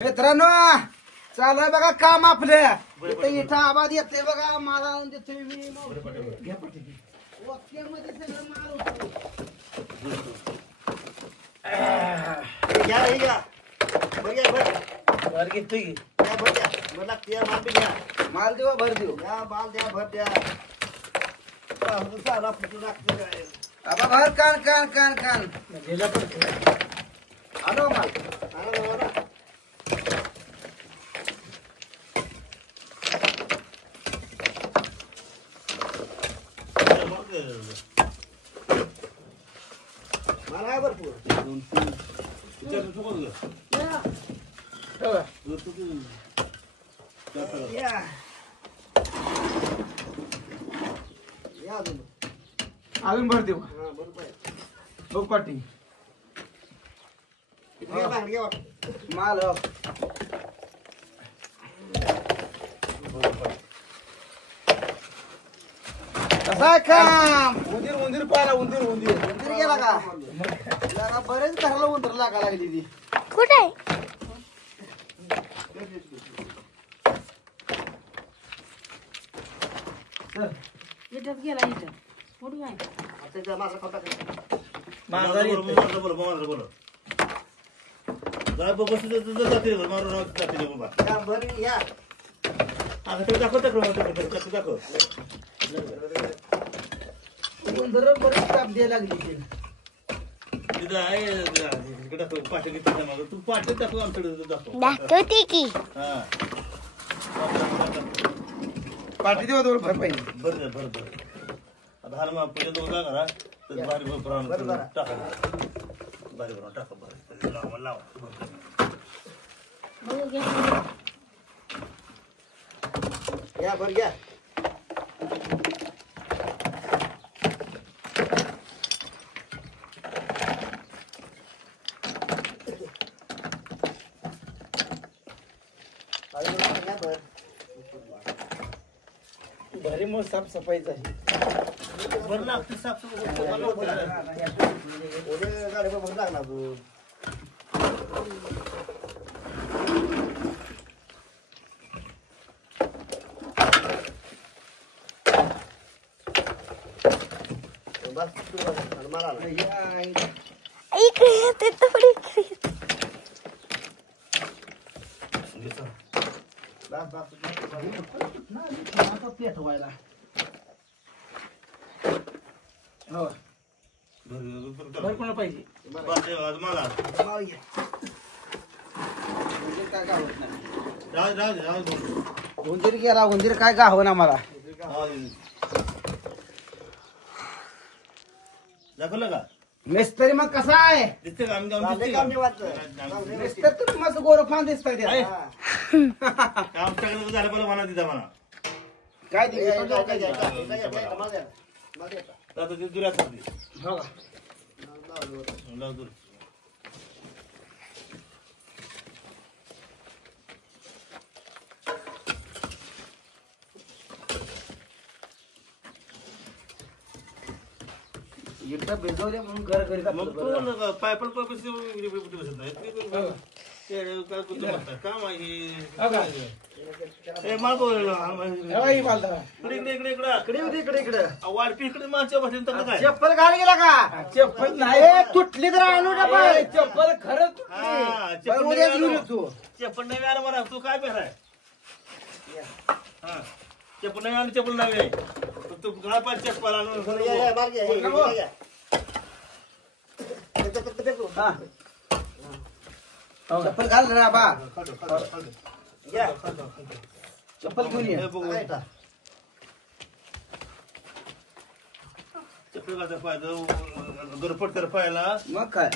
मित्रांनो चालू आहे बघा काम आपलं. इथं इथं आवाज येते बघा. मला देतोय मी ओकेमध्ये सगळं माल होतो. भर घेतोय की माल देवा भर देऊ माल द्या भर द्या आबा भर कान कान कान कान आलो माल मला भरपूर अजून भर देऊ बघ पाटी माल कसा काम उंदीर उंदीर पाहिला उंदीर उंदीर उंदीर गेला का बरेच घराला उंदीर लागा लागली ती कुठे इथं गेला इथं कुठं आहे माझा खोटा उंदर बरेच ताप द्यायला लागली तू पाठ दाखव आमच्याकडे दाखवते की पाठी देवा दोन भर पाहिजे बरं बरं बरं आता हा मग पहिले दोन करा तर भारी टाका भारी बनवून टाका बरं लावा लावा या भर घ्या घरी मग साफसफाई झाली बरं लागते साफसफाई गाडी भर लागला तू मला इकडे येते थोडी पेटवायला हो भर कोणा पाहिजे मला काय गावत नाही राज उंदीर गेला उंदीर काय गाव ना मला दाखवलं का मिस्त्री मग कसा आहे दिसते का मिस्तर तुम्ही मस्त गोरफान दिसताय ते. आमच्याकडे झालं बरं म्हणा तिथं म्हणा काय आता ते दुऱ्यात हो लाव दूर एकदा भिजवले म्हणून घर घरी मग तू पायपल बसत नाही काम आहे माल इकडे इकडे वाढपी इकडे मागच्या बसेल तर काय चप्पल घाल गेला का चप्पल नाही तुटली तर आणू डबल चप्पल खरं चप्पल नाही आला मला तू काय पेराय हा चप्पल नाही आणि चप्पल नाही तू काय पाहिजे चप्पल आणून चप्पल घाल ना बा चप्पल घेऊन ये चप्पल घालता पाहिजे गरपट तर पाहिला मग काय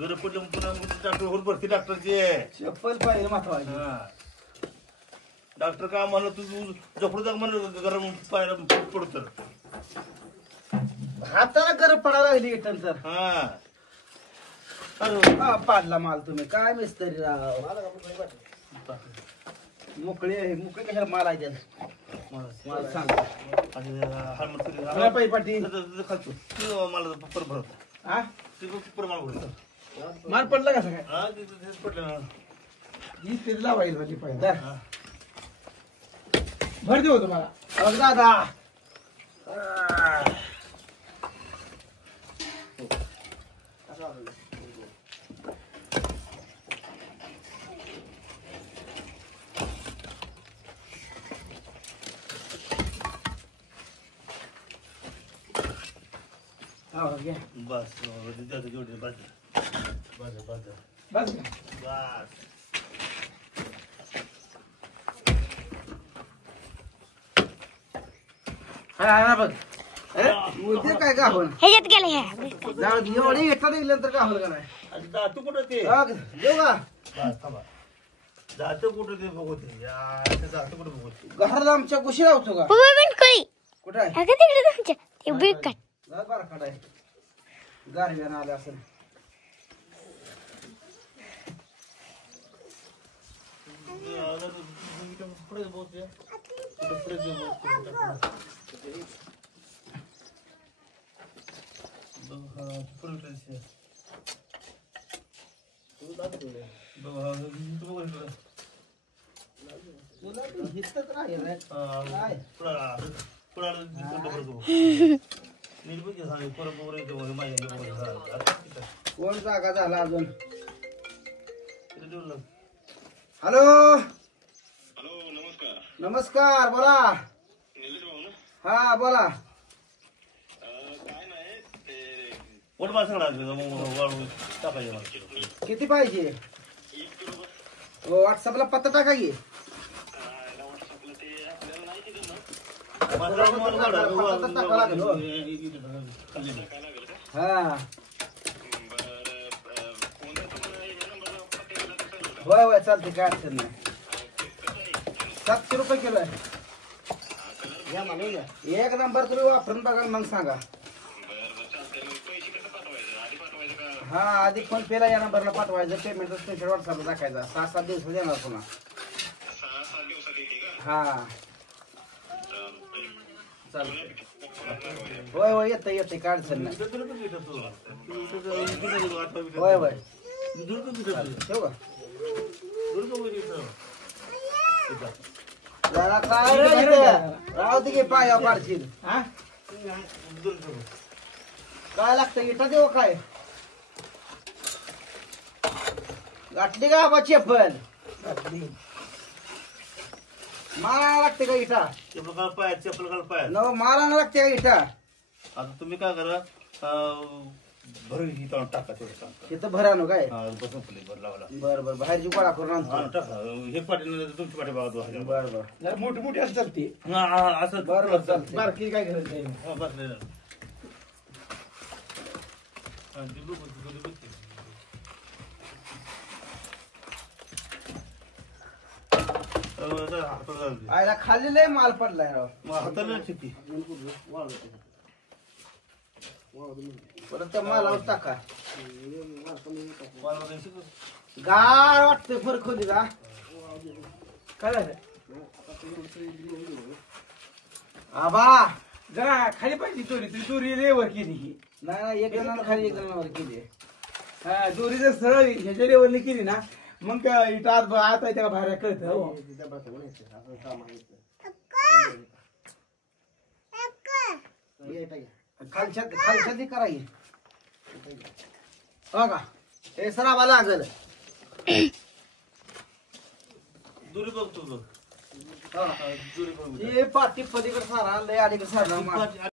गरपट पुन्हा डॉक्टर भरती डॉक्टरची चप्पल पाहिजे महत्वाची डॉक्टर काय म्हणलं तू झोपडू जाग म्हणलं गरम पाहायला पडत हाताला गरम पडायला लागली इथं तर पाडला माल तुम्ही काय मिस्त्री राव मोकळे मोकळे कशाला माल आहे मला सांग आणि पाटी खालचो मला पर भरत हा ते प्रमाण भरतं. माल पडला कसं काय हा तेच पडलं ना. ही तेल लावायला पाहिजे पहिला हा. भर देऊ तुम्हाला अहो, दादा हो, घ्या. बस त्याचं जेवढे बस बस बस बस का? बस. हा बघ अरे उद्या काय का होईल ह्याच्यात गेलं ह्या जाऊ दे, एवढी एकटा निघलं तर का होईल का नाही आणि जातो कुठं ते हा, देऊ का बस थांबा. जातो कुठं ते बघू ते जातो कुठं बघू ते. घराला आमच्या कुशी लावतो का बाबा बिनकुळी कुठं आहे अगं तिकडे तुमच्या ते बीक काढ जा बरं काढाय गारव्यानं आलं असेल पुढे बघू ते. पुढे बघू. हितच राहील रे. कोण जागा झाला अजून हॅलो नमस्कार बोला हा बोला किती पाहिजे व्हॉट्सअपला पत्ता टाका की हा होय होय चालते काय अडचण नाही 700 रुपये किलो आहे एक नंबर तुम्ही वापरून बघा मग सांगा हा आधी फोन पेला या नंबरला पाठवायचं पेमेंट स्पेशल व्हॉट्सअपला टाकायचा 6-7 दिवसात येणार पुन्हा हा चालतंय होय होय येतंय काय अडचण नाही होय होय ठेवू का जरा काय रे इथं? राहू दे की पायावर पाडशील हा काय लागतं इटा देऊ काय गाठली का बा चप्पल मारा लागते का इटा चप्पल पाय चप्पल काल पाय. नव मारा लागते का इटा आता तुम्ही काय करा भर इथं टाका तेवढं तिथं भरानो काय बसून फुले भर लावला. बर बर बाहेरची गोळा करून आणतो टाका हे पाठी तुमची पाठी बघा. बर बर मोठी मोठी असतात ती असं बर बर चालते बारकी काय गरज नाही हा बस नाही आयला खाली लय माल पडलाय राव हाताला चिती परत त्या मालावर टाका गार वाटतंय फरक होती का काय झालं आबा जरा खाली पाहिजे दोरी ती दोरी लेवर केली ही नाही एक जणांना खाली एक जणांवर केली हा दोरी जर सरळ ह्याच्या लेवरने केली ना मग काय इथं आत आहे त्या बाहेर कळत हो खालच्या ती करायची हो का हे सरावा लागल दुरी बघतो हे पाठी पलीकडे सारा लय अलीकडे सारा